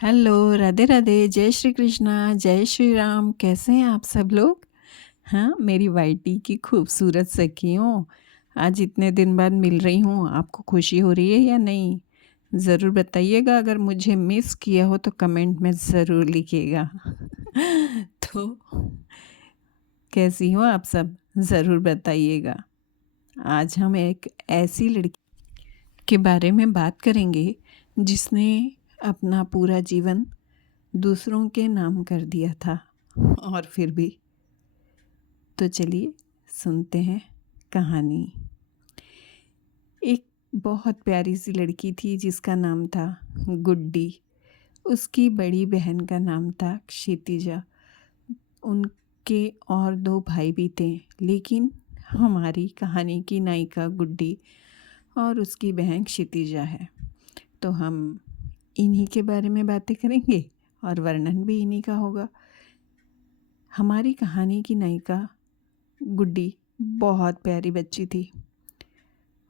Hello, Radhe Radhe, जय श्री कृष्णा, जय श्री राम। कैसे हैं आप सब लोग? हाँ, मेरी वाइटी की खूबसूरत सखियों, आज इतने दिन बाद मिल रही हूँ। आपको खुशी हो रही है या नहीं? ज़रूर बताइएगा। अगर मुझे मिस किया हो तो कमेंट में ज़रूर लिखिएगा। तो कैसी हो आप सब? ज़रूर बताइएगा। आज हम एक ऐसी लड़की के बारे में बात करेंगे जिसने अपना पूरा जीवन दूसरों के नाम कर दिया था, और फिर भी। तो चलिए सुनते हैं कहानी। एक बहुत प्यारी सी लड़की थी जिसका नाम था गुड्डी। उसकी बड़ी बहन का नाम था क्षितिजा। उनके और दो भाई भी थे, लेकिन हमारी कहानी की नायिका गुड्डी और उसकी बहन क्षितिजा है। तो हम इन्हीं के बारे में बातें करेंगे और वर्णन भी इन्हीं का होगा। हमारी कहानी की नायिका गुड्डी बहुत प्यारी बच्ची थी।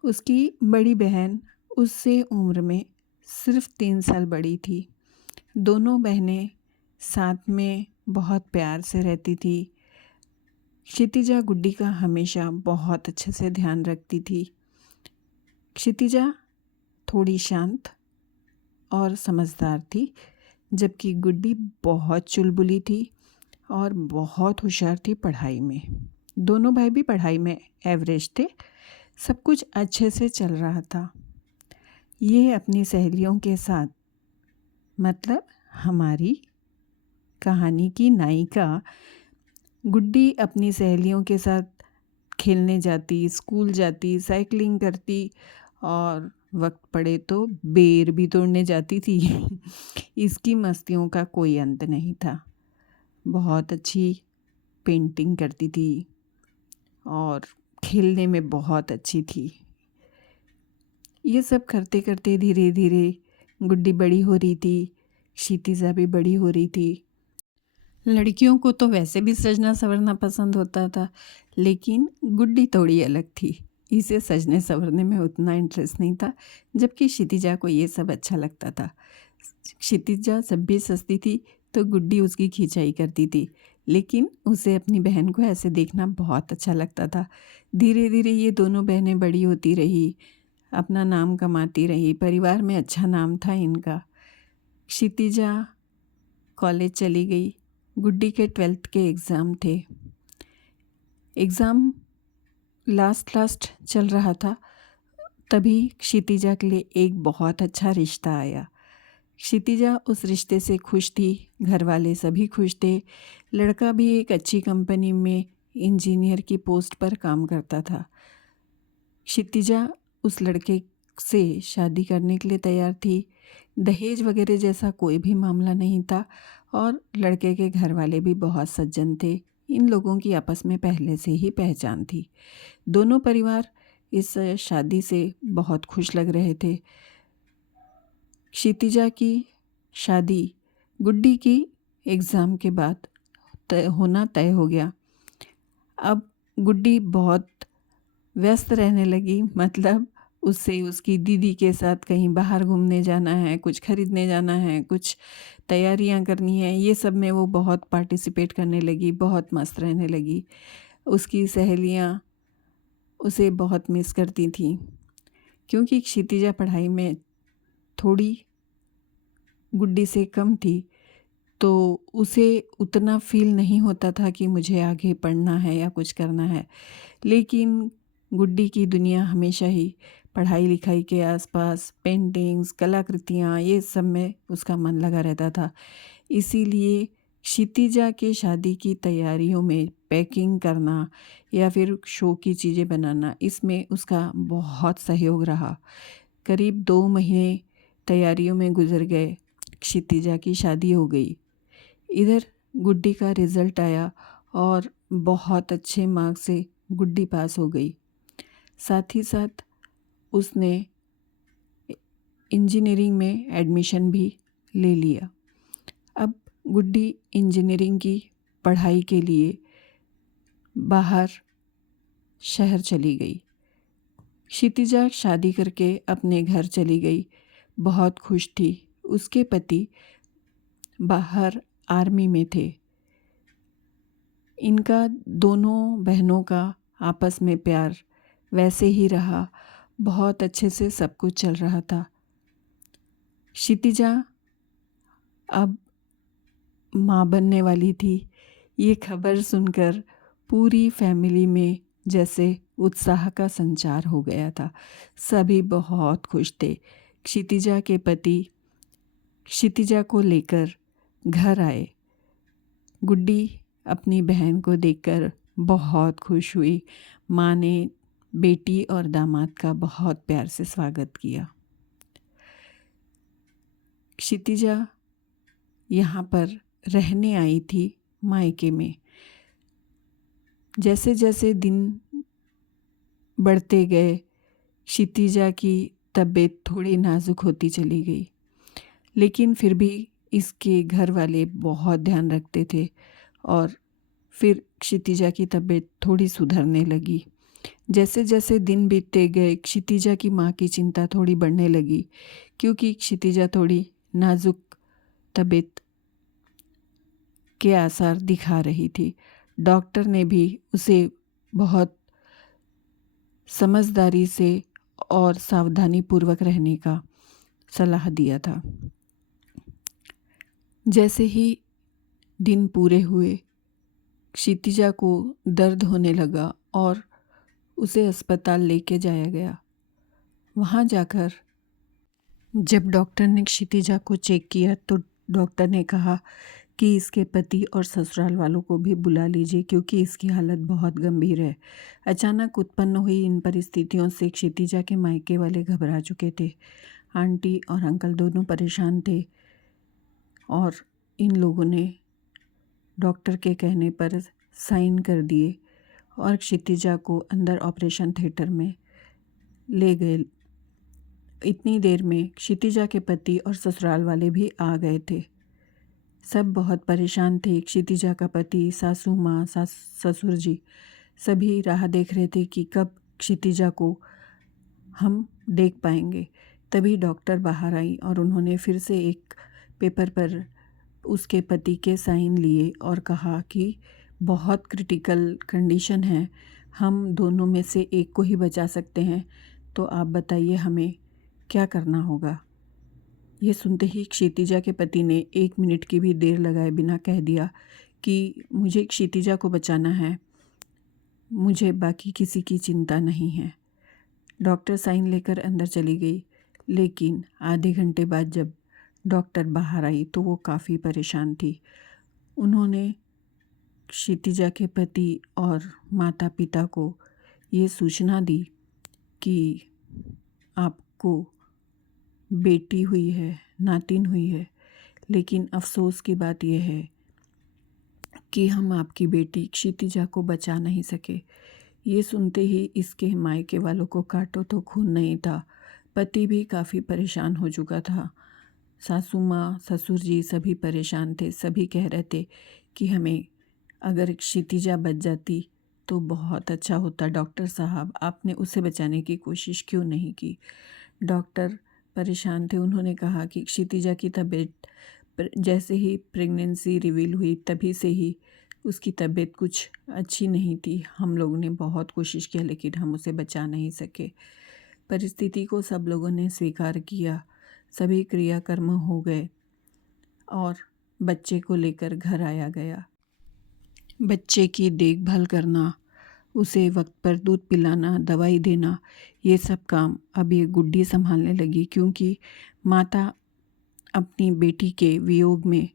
उसकी बड़ी बहन उससे उम्र में सिर्फ 3 साल बड़ी थी। दोनों बहनें साथ में बहुत प्यार से रहती थी। क्षितिजा गुड्डी का हमेशा बहुत अच्छे से ध्यान रखती थी। क्षितिजा थोड़ी शांत और समझदार थी, जबकि गुड्डी बहुत चुलबुली थी और बहुत होशियार थी पढ़ाई में। दोनों भाई भी पढ़ाई में एवरेज थे। सब कुछ अच्छे से चल रहा था। ये अपनी सहेलियों के साथ, मतलब हमारी कहानी की नायिका गुड्डी अपनी सहेलियों के साथ खेलने जाती, स्कूल जाती, साइकिलिंग करती और वक्त पड़े तो बेर भी तोड़ने जाती थी। इसकी मस्तियों का कोई अंत नहीं था। बहुत अच्छी पेंटिंग करती थी और खेलने में बहुत अच्छी थी। ये सब करते करते धीरे धीरे गुड्डी बड़ी हो रही थी। क्षितिजा भी बड़ी हो रही थी। लड़कियों को तो वैसे भी सजना संवरना पसंद होता था, लेकिन गुड्डी थोड़ी अलग थी। इसे सजने संवरने में उतना इंटरेस्ट नहीं था, जबकि क्षितिजा को ये सब अच्छा लगता था। क्षितिजा जब भी सजती थी तो गुड्डी उसकी खिंचाई करती थी, लेकिन उसे अपनी बहन को ऐसे देखना बहुत अच्छा लगता था। धीरे धीरे ये दोनों बहनें बड़ी होती रही, अपना नाम कमाती रही। परिवार में अच्छा नाम था इनका। क्षितिजा कॉलेज चली गई। गुड्डी के 12th के एग्ज़ाम थे। एग्ज़ाम लास्ट चल रहा था, तभी क्षितिजा के लिए एक बहुत अच्छा रिश्ता आया। क्षितिजा उस रिश्ते से खुश थी, घर वाले सभी खुश थे। लड़का भी एक अच्छी कंपनी में इंजीनियर की पोस्ट पर काम करता था। क्षितिजा उस लड़के से शादी करने के लिए तैयार थी। दहेज वगैरह जैसा कोई भी मामला नहीं था और लड़के के घर वाले भी बहुत सज्जन थे। इन लोगों की आपस में पहले से ही पहचान थी। दोनों परिवार इस शादी से बहुत खुश लग रहे थे। क्षितिजा की शादी गुड्डी की एग्ज़ाम के बाद होना तय हो गया। अब गुड्डी बहुत व्यस्त रहने लगी, मतलब उससे उसकी दीदी के साथ कहीं बाहर घूमने जाना है, कुछ खरीदने जाना है, कुछ तैयारियां करनी है, ये सब में वो बहुत पार्टिसिपेट करने लगी, बहुत मस्त रहने लगी। उसकी सहेलियां उसे बहुत मिस करती थीं, क्योंकि क्षितिजा पढ़ाई में थोड़ी गुड्डी से कम थी, तो उसे उतना फील नहीं होता था कि मुझे आगे पढ़ना है या कुछ करना है। लेकिन गुड्डी की दुनिया हमेशा ही पढ़ाई लिखाई के आसपास, पेंटिंग्स, कलाकृतियाँ, ये सब में उसका मन लगा रहता था। इसीलिए क्षितिजा के शादी की तैयारियों में पैकिंग करना या फिर शो की चीज़ें बनाना, इसमें उसका बहुत सहयोग रहा। करीब 2 महीने तैयारियों में गुजर गए। क्षितिजा की शादी हो गई। इधर गुड्डी का रिज़ल्ट आया और बहुत अच्छे मार्क्स से गुड्डी पास हो गई। साथ ही साथ उसने इंजीनियरिंग में एडमिशन भी ले लिया। अब गुड्डी इंजीनियरिंग की पढ़ाई के लिए बाहर शहर चली गई। क्षितिजा शादी करके अपने घर चली गई। बहुत खुश थी। उसके पति बाहर आर्मी में थे। इनका दोनों बहनों का आपस में प्यार वैसे ही रहा, बहुत अच्छे से सब कुछ चल रहा था। क्षितिजा अब माँ बनने वाली थी। ये खबर सुनकर पूरी फैमिली में जैसे उत्साह का संचार हो गया था। सभी बहुत खुश थे। क्षितिजा के पति क्षितिजा को लेकर घर आए। गुड्डी अपनी बहन को देखकर बहुत खुश हुई। माँ ने बेटी और दामाद का बहुत प्यार से स्वागत किया। क्षितिजा यहाँ पर रहने आई थी मायके में। जैसे जैसे दिन बढ़ते गए क्षितिजा की तबीयत थोड़ी नाजुक होती चली गई, लेकिन फिर भी इसके घर वाले बहुत ध्यान रखते थे और फिर क्षितिजा की तबीयत थोड़ी सुधरने लगी। जैसे जैसे दिन बीतते गए क्षितिजा की माँ की चिंता थोड़ी बढ़ने लगी, क्योंकि क्षितिजा थोड़ी नाजुक तबीयत के आसार दिखा रही थी। डॉक्टर ने भी उसे बहुत समझदारी से और सावधानी पूर्वक रहने का सलाह दिया था। जैसे ही दिन पूरे हुए क्षितिजा को दर्द होने लगा और उसे अस्पताल लेके जाया गया। वहाँ जाकर जब डॉक्टर ने क्षितिजा को चेक किया तो डॉक्टर ने कहा कि इसके पति और ससुराल वालों को भी बुला लीजिए, क्योंकि इसकी हालत बहुत गंभीर है। अचानक उत्पन्न हुई इन परिस्थितियों से क्षितिजा के मायके वाले घबरा चुके थे। आंटी और अंकल दोनों परेशान थे और इन लोगों ने डॉक्टर के कहने पर साइन कर दिए और क्षितिजा को अंदर ऑपरेशन थिएटर में ले गए। इतनी देर में क्षितिजा के पति और ससुराल वाले भी आ गए थे। सब बहुत परेशान थे। क्षितिजा का पति, सासू माँ, ससुर जी सभी राह देख रहे थे कि कब क्षितिजा को हम देख पाएंगे। तभी डॉक्टर बाहर आई और उन्होंने फिर से एक पेपर पर उसके पति के साइन लिए और कहा कि बहुत क्रिटिकल कंडीशन है, हम दोनों में से एक को ही बचा सकते हैं, तो आप बताइए हमें क्या करना होगा। ये सुनते ही क्षितिजा के पति ने 1 मिनट की भी देर लगाए बिना कह दिया कि मुझे क्षितिजा को बचाना है, मुझे बाकी किसी की चिंता नहीं है। डॉक्टर साइन लेकर अंदर चली गई, लेकिन आधे घंटे बाद जब डॉक्टर बाहर आई तो वो काफ़ी परेशान थी। उन्होंने क्षितिजा के पति और माता पिता को ये सूचना दी कि आपको बेटी हुई है, नातिन हुई है, लेकिन अफसोस की बात यह है कि हम आपकी बेटी क्षितिजा को बचा नहीं सके। ये सुनते ही इसके मायके वालों को काटो तो खून नहीं था। पति भी काफ़ी परेशान हो चुका था। सासू माँ, ससुर जी सभी परेशान थे। सभी कह रहे थे कि हमें अगर क्षितिजा बच जाती तो बहुत अच्छा होता। डॉक्टर साहब, आपने उसे बचाने की कोशिश क्यों नहीं की। डॉक्टर परेशान थे। उन्होंने कहा कि क्षितिजा की तबीयत जैसे ही प्रेगनेंसी रिवील हुई तभी से ही उसकी तबीयत कुछ अच्छी नहीं थी। हम लोगों ने बहुत कोशिश किया लेकिन हम उसे बचा नहीं सके। परिस्थिति को सब लोगों ने स्वीकार किया। सभी क्रियाकर्म हो गए और बच्चे को लेकर घर आया गया। बच्चे की देखभाल करना, उसे वक्त पर दूध पिलाना, दवाई देना, ये सब काम अब ये गुड्डी संभालने लगी, क्योंकि माता अपनी बेटी के वियोग में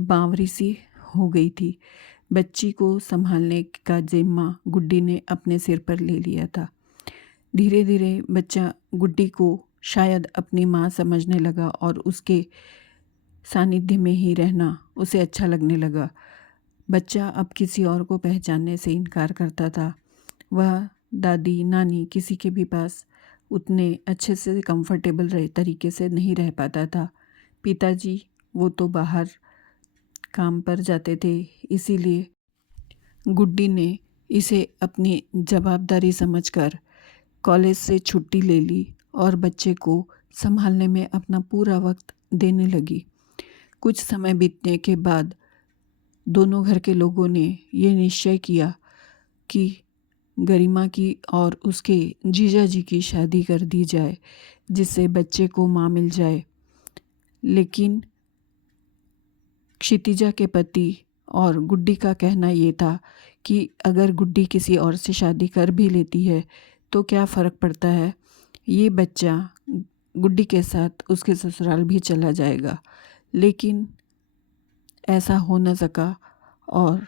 बावरी सी हो गई थी। बच्ची को संभालने का जिम्मा गुड्डी ने अपने सिर पर ले लिया था। धीरे धीरे बच्चा गुड्डी को शायद अपनी माँ समझने लगा और उसके सानिध्य में ही रहना उसे अच्छा लगने लगा। बच्चा अब किसी और को पहचानने से इनकार करता था। वह दादी, नानी किसी के भी पास उतने अच्छे से कंफर्टेबल तरीके से नहीं रह पाता था। पिताजी वो तो बाहर काम पर जाते थे, इसीलिए गुड्डी ने इसे अपनी जवाबदारी समझकर कॉलेज से छुट्टी ले ली और बच्चे को संभालने में अपना पूरा वक्त देने लगी। कुछ समय बीतने के बाद दोनों घर के लोगों ने ये निश्चय किया कि गरिमा की और उसके जीजा जी की शादी कर दी जाए, जिससे बच्चे को माँ मिल जाए। लेकिन क्षितिजा के पति और गुड्डी का कहना ये था कि अगर गुड्डी किसी और से शादी कर भी लेती है तो क्या फ़र्क पड़ता है, ये बच्चा गुड्डी के साथ उसके ससुराल भी चला जाएगा। लेकिन ऐसा हो न सका और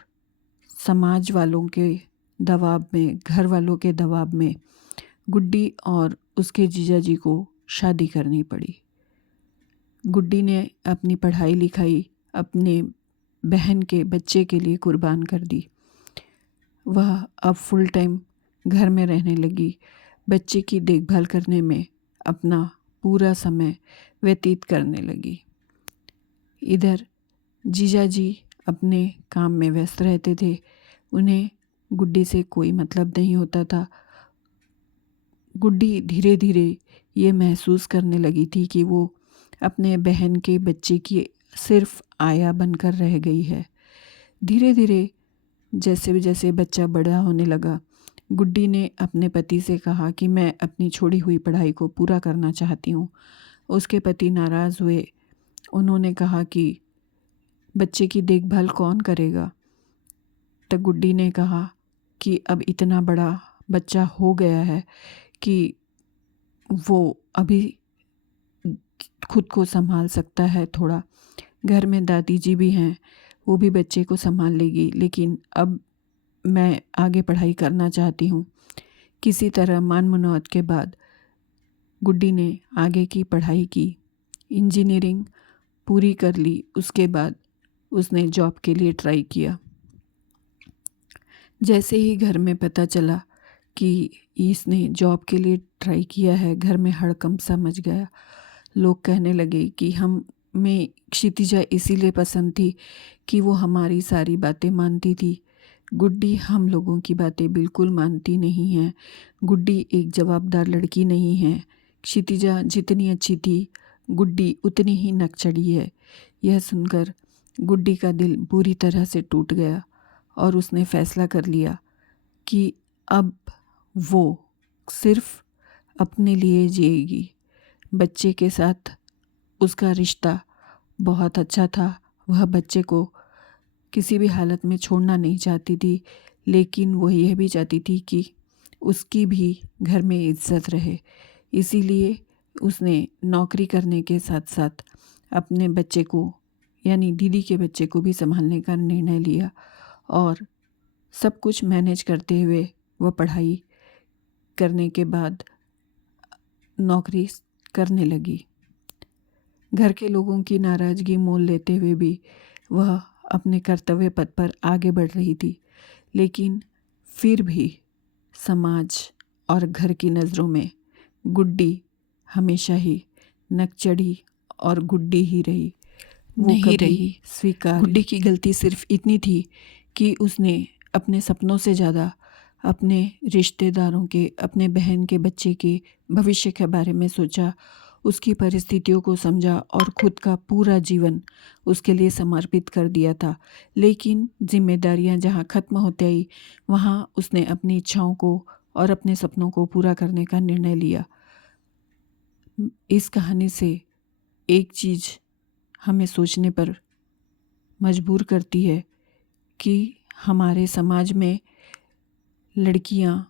समाज वालों के दबाव में, घर वालों के दबाव में गुड्डी और उसके जीजा जी को शादी करनी पड़ी। गुड्डी ने अपनी पढ़ाई लिखाई अपने बहन के बच्चे के लिए कुर्बान कर दी। वह अब फुल टाइम घर में रहने लगी, बच्चे की देखभाल करने में अपना पूरा समय व्यतीत करने लगी। इधर जीजा जी अपने काम में व्यस्त रहते थे, उन्हें गुड्डी से कोई मतलब नहीं होता था। गुड्डी धीरे धीरे ये महसूस करने लगी थी कि वो अपने बहन के बच्चे की सिर्फ आया बनकर रह गई है। धीरे धीरे जैसे जैसे बच्चा बड़ा होने लगा, गुड्डी ने अपने पति से कहा कि मैं अपनी छोड़ी हुई पढ़ाई को पूरा करना चाहती हूँ। उसके पति नाराज़ हुए। उन्होंने कहा कि बच्चे की देखभाल कौन करेगा। तब गुड्डी ने कहा कि अब इतना बड़ा बच्चा हो गया है कि वो अभी खुद को संभाल सकता है थोड़ा। घर में दादी जी भी हैं, वो भी बच्चे को संभाल लेगी, लेकिन अब मैं आगे पढ़ाई करना चाहती हूँ। किसी तरह मान मनौत के बाद गुड्डी ने आगे की पढ़ाई की, इंजीनियरिंग पूरी कर ली। उसके बाद उसने जॉब के लिए ट्राई किया। जैसे ही घर में पता चला कि इसने जॉब के लिए ट्राई किया है, घर में हड़कंप सा मच गया। लोग कहने लगे कि हमें क्षितिजा इसीलिए पसंद थी कि वो हमारी सारी बातें मानती थी। गुड्डी हम लोगों की बातें बिल्कुल मानती नहीं है। गुड्डी एक जवाबदार लड़की नहीं है। क्षितिजा जितनी अच्छी थी, गुड्डी उतनी ही नकचढ़ी है। यह सुनकर गुड्डी का दिल बुरी तरह से टूट गया और उसने फैसला कर लिया कि अब वो सिर्फ अपने लिए जिएगी। बच्चे के साथ उसका रिश्ता बहुत अच्छा था। वह बच्चे को किसी भी हालत में छोड़ना नहीं चाहती थी, लेकिन वो यह भी चाहती थी कि उसकी भी घर में इज्जत रहे। इसीलिए उसने नौकरी करने के साथ साथ अपने बच्चे को, यानी दीदी के बच्चे को भी संभालने का निर्णय लिया और सब कुछ मैनेज करते हुए वह पढ़ाई करने के बाद नौकरी करने लगी। घर के लोगों की नाराज़गी मोल लेते हुए भी वह अपने कर्तव्य पथ पर आगे बढ़ रही थी, लेकिन फिर भी समाज और घर की नज़रों में गुड्डी हमेशा ही नकचढ़ी और गुड्डी ही रही। वो नहीं रही स्वीकार। गुड्डी की गलती सिर्फ इतनी थी कि उसने अपने सपनों से ज़्यादा अपने रिश्तेदारों के, अपने बहन के बच्चे के भविष्य के बारे में सोचा, उसकी परिस्थितियों को समझा और खुद का पूरा जीवन उसके लिए समर्पित कर दिया था। लेकिन जिम्मेदारियां जहां ख़त्म होती आई, वहां उसने अपनी इच्छाओं को और अपने सपनों को पूरा करने का निर्णय लिया। इस कहानी से एक चीज़ हमें सोचने पर मजबूर करती है कि हमारे समाज में लड़कियां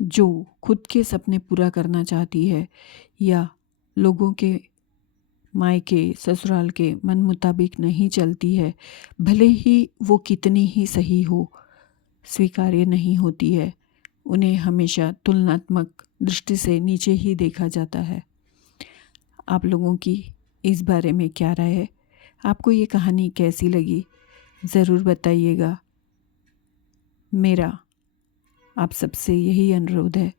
जो खुद के सपने पूरा करना चाहती है या लोगों के मायके ससुराल के मन मुताबिक नहीं चलती है, भले ही वो कितनी ही सही हो, स्वीकार्य नहीं होती है। उन्हें हमेशा तुलनात्मक दृष्टि से नीचे ही देखा जाता है। आप लोगों की इस बारे में क्या राय है? आपको ये कहानी कैसी लगी ज़रूर बताइएगा। मेरा आप सबसे यही अनुरोध है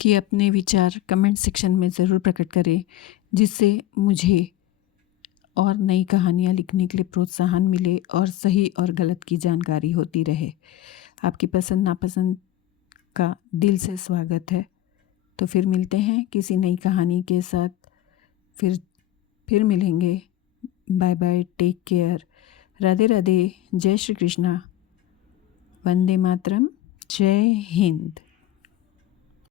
कि अपने विचार कमेंट सेक्शन में ज़रूर प्रकट करें, जिससे मुझे और नई कहानियाँ लिखने के लिए प्रोत्साहन मिले और सही और गलत की जानकारी होती रहे। आपकी पसंद नापसंद का दिल से स्वागत है। तो फिर मिलते हैं किसी नई कहानी के साथ। फिर फिर मिलेंगे। Bye bye, take care, Radhe Radhe, जय श्री कृष्णा, वंदे मातरम, जय हिंद।